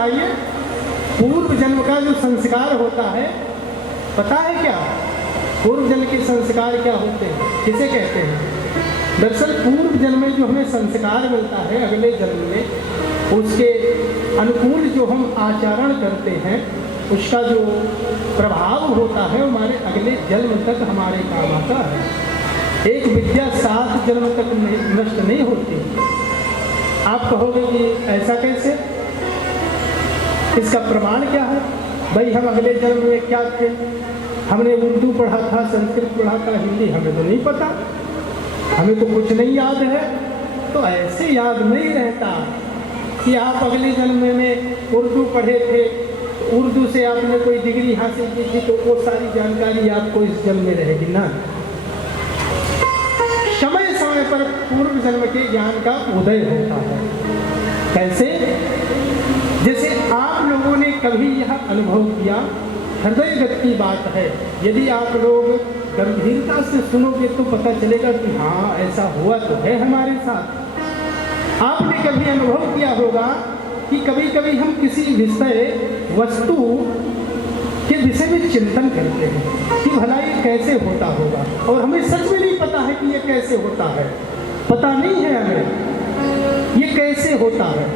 बताइए, पूर्व जन्म का जो संस्कार होता है, पता है क्या? पूर्व जन्म के संस्कार क्या होते हैं, किसे कहते हैं? दरअसल पूर्व जन्म में जो हमें संस्कार मिलता है, अगले जन्म में उसके अनुकूल जो हम आचरण करते हैं, उसका जो प्रभाव होता है हमारे अगले जन्म तक हमारे काम आता है। एक विद्या 7 जन्म तक नष्ट नहीं होती। आप कहोगे कि ऐसा कैसे, इसका प्रमाण क्या है? भाई हम अगले जन्म में क्या थे? हमने उर्दू पढ़ा था, संस्कृत पढ़ा था, हिंदी हमें तो नहीं पता, हमें तो कुछ नहीं याद है। तो ऐसे याद नहीं रहता कि आप अगले जन्म में उर्दू पढ़े थे, उर्दू से आपने कोई डिग्री हासिल की थी, तो वो सारी जानकारी आपको इस जन्म में रहेगी ना। समय समय पर पूर्व जन्म के ज्ञान का उदय होता है। कैसे? जैसे आप लोगों ने कभी यह अनुभव किया, हृदयगत की बात है, यदि आप लोग गंभीरता से सुनोगे तो पता चलेगा कि हाँ ऐसा हुआ तो है हमारे साथ। आपने कभी अनुभव किया होगा कि कभी कभी हम किसी विषय वस्तु के विषय में चिंतन करते हैं कि भला ये कैसे होता होगा, और हमें सच में नहीं पता है कि ये कैसे होता है, पता नहीं है हमें ये कैसे होता है,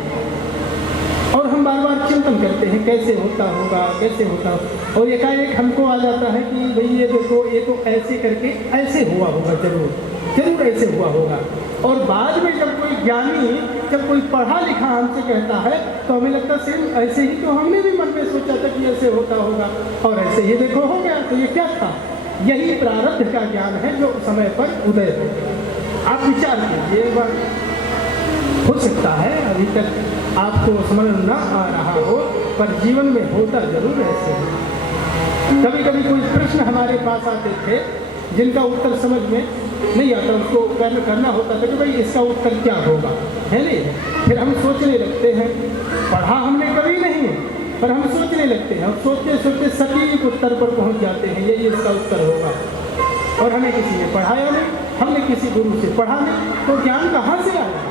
और हम बार बार चिंतन करते हैं कैसे होता होगा, कैसे होता होगा, और एकाएक हमको आ जाता है कि भाई ये देखो ये तो ऐसे करके ऐसे हुआ होगा, जरूर ऐसे हुआ होगा। और बाद में जब कोई ज्ञानी, जब कोई पढ़ा लिखा हमसे कहता है तो हमें लगता है सेम ऐसे ही तो हमने भी मन में सोचा था कि ऐसे होता होगा, और ऐसे ही देखो हो गया। तो ये क्या था? यही प्रारब्ध का ज्ञान है जो समय पर उदय हो। आप विचार कीजिए एक बार, हो सकता है अभी तक आपको समझ ना आ रहा हो, पर जीवन में होता जरूर ऐसे है। कभी कभी कोई प्रश्न हमारे पास आते थे जिनका उत्तर समझ में नहीं आता, उसको करना होता था कि भाई इसका उत्तर क्या होगा, है नहीं? फिर हम सोचने लगते हैं, पढ़ा हमने कभी नहीं, पर हम सोचने लगते हैं और सोचते सोचते सटीक उत्तर पर पहुंच जाते हैं, यही इसका उत्तर होगा। और हमें किसी ने पढ़ाया नहीं, हमने किसी गुरु से पढ़ा नहीं, तो ज्ञान कहाँ से आया?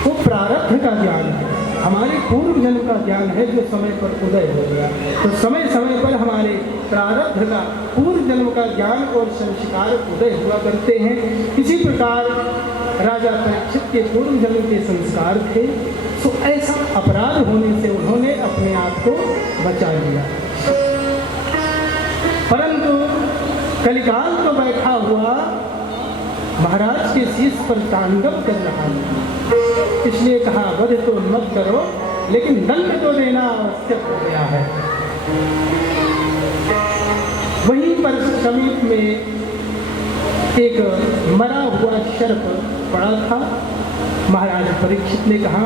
वो प्रारब्ध का ज्ञान है, हमारे पूर्व जन्म का ज्ञान है जो समय पर उदय हो गया। तो समय समय पर हमारे प्रारब्ध का, पूर्व जन्म का ज्ञान और संस्कार उदय हुआ करते हैं। इसी प्रकार राजा परीक्षित के पूर्व जन्म के संस्कार थे, तो ऐसा अपराध होने से उन्होंने अपने आप को बचा लिया। परंतु कलिकाल तो बैठा हुआ महाराज के शीश पर तांडव कर रहा था, इसलिए कहा वध तो मत करो, लेकिन दंड तो देना आवश्यक हो गया है। वहीं पर समीप में एक मरा हुआ सर्प पड़ा था। महाराज परीक्षित ने कहा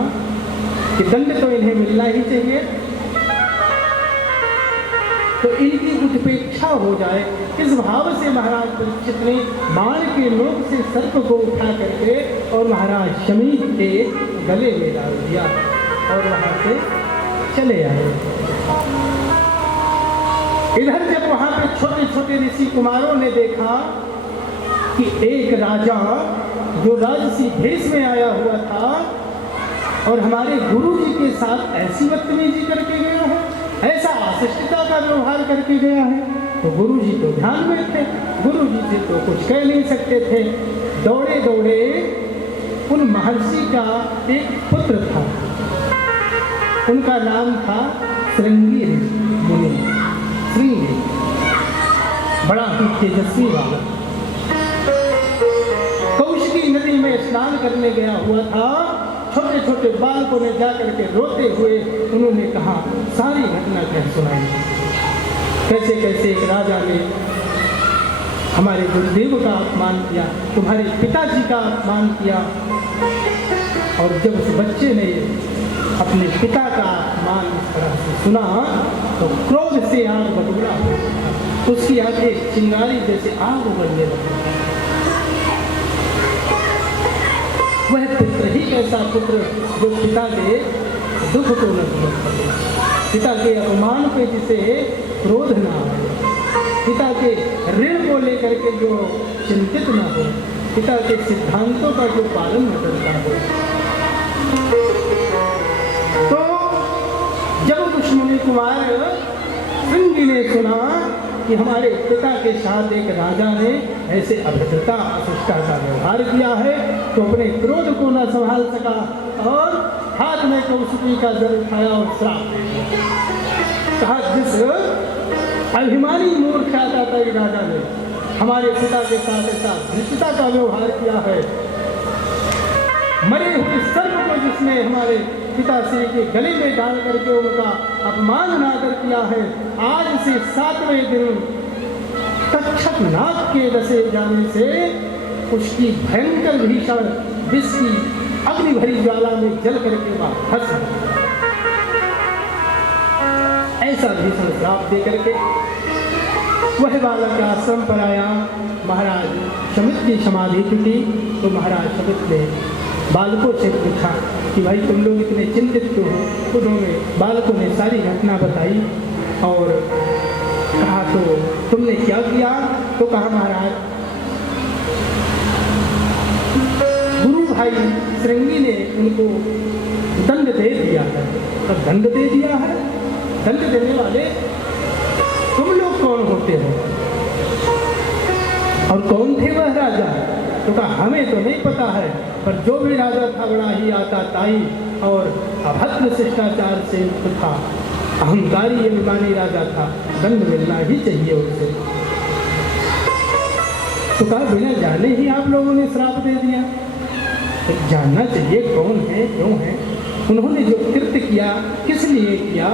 कि दंड तो इन्हें मिलना ही चाहिए, तो इनकी उत्पेक्षा हो जाए, इस भाव से महाराज परीक्षित ने बाण के नोक से सर्प को उठा करके और महाराज शमी के गले में डाल दिया और वहां से चले आए। इधर जब वहां पे छोटे छोटे ऋषि कुमारों ने देखा कि एक राजा जो राजसी भेष में आया हुआ था और हमारे गुरु जी के साथ ऐसी बदतमीजी करके गया है, ऐसा अशिष्टता का व्यवहार करके गया है, तो गुरु जी तो ध्यान में थे, गुरु जी से तो कुछ कह नहीं सकते थे। दौड़े दौड़े उन महर्षि का एक पुत्र था, उनका नाम था श्रृंगी मुनि, श्रृंगी, बड़ा ही तेजस्वी वाला। कौशिकी नदी में स्नान करने गया हुआ था। छोटे छोटे बालकों ने जाकर के रोते हुए उन्होंने कहा, सारी घटना कह सुनाई, कैसे कैसे एक राजा ने हमारे गुरुदेव का अपमान किया, तुम्हारे पिताजी का अपमान किया, और जब उस बच्चे ने अपने पिता का अपमान इस तरह से सुना तो क्रोध से आग बबूला हो गया, उसकी आंखें चिंगारी जैसे आग उगलने लगी। वह पुत्र ही कैसा पुत्र जो पिता के दुख को न करे, पिता के अपमान पे जिसे क्रोध ना आए, पिता के ऋण को लेकर के जो चिंतित ना हो, पिता के सिद्धांतों का जो पालन न करता हो। तो कुमार श्रृंगी ने सुना कि हमारे पिता के साथ एक राजा ने ऐसे अभद्रता अशिष्टा का व्यवहार किया है, तो अपने क्रोध को न संभाल सका और हाथ में कौशुकी का जल उठाया और श्राप दे दिया। कहा, जिस अभिमानी मूर्ख आताताई राजा ने हमारे पिता के साथ ऐसा धृष्टता का व्यवहार किया है, मरे हुए सर्प को जिसने हमारे पिताश्री के गले में डाल करके उनका अपमान अनादर किया है, आज से 7वें दिन तक्षक नाग के डसे जाने से उसकी भयंकर भीषण विष की अग्नि भरी ज्वाला में जल करके वह फंस गया। ऐसा भीषण श्राप दे करके वह बालक आश्रम पर आया। महाराज शमित की समाधि टूटी तो महाराज शमित ने बालकों से पूछा कि भाई तुम लोग इतने चिंतित क्यों हो। उन्होंने बालकों ने सारी घटना बताई और कहा, तो तुमने क्या किया? तो कहा, महाराज गुरु भाई श्रृंगी ने उनको दंड दे दिया है। तो दंड दे दिया है, दंड देने वाले तुम लोग कौन होते हो और कौन थे वह राजा? तो कहा, हमें तो नहीं पता है, पर जो भी राजा था बड़ा ही आताताई और अभद्र शिष्टाचार से युक्त था, अहंकारी अभिमानी राजा था, दंड मिलना ही चाहिए उसे। तो कहा, बिना जाने ही आप लोगों ने श्राप दे दिया? तो जानना चाहिए कौन है, क्यों है, उन्होंने जो कृत्य किया किस लिए किया,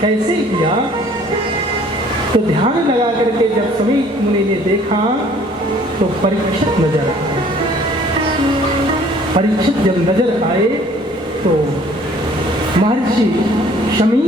कैसे किया। तो ध्यान लगा करके जब समीप मुनि ने देखा तो परीक्षित नजर आए। परीक्षित जब नजर आए तो महर्षि शमी